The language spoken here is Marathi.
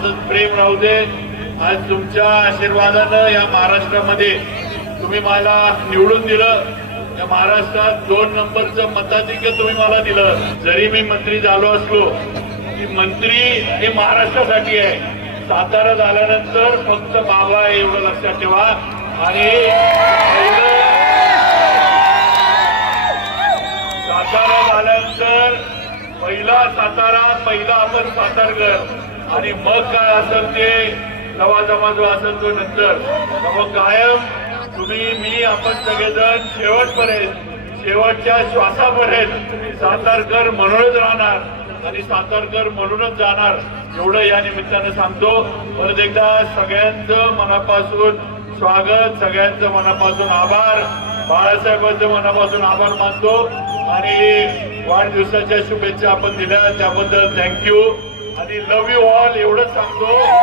असंच प्रेम राहू दे। आज तुमच्या आशीर्वादानं या महाराष्ट्रामध्ये तुम्ही मला निवडून दिलं। या महाराष्ट्रात 2 नंबरचं मताधिक्य तुम्ही मला दिलं। जरी मी मंत्री झालो असलो की मंत्री हे महाराष्ट्रासाठी आहे। सातारा झाल्यानंतर फक्त बाबा आहे एवढं लक्षात ठेवा। आणि सातारा झाल्यानंतर पहिला सातारा, पहिला आपण सातारकर आणि मग काय असेल ते लवाजमा जो असेल तो नंतर। मग कायम तुम्ही मी आपण सगळेजण शेवटपर्यंत शेवटच्या श्वासापर्यंत सातारकर म्हणूनच राहणार आणि सातारकर म्हणूनच जाणार एवढं या निमित्तानं सांगतो। परत एकदा सगळ्यांचं मनापासून स्वागत, सगळ्यांचं मनापासून आभार, बाळासाहेबांचं मनापासून आभार मानतो आणि वाढदिवसाच्या शुभेच्छा आपण दिल्या त्याबद्दल थँक्यू आणि लव्ह यू ऑल एवढंच सांगतो।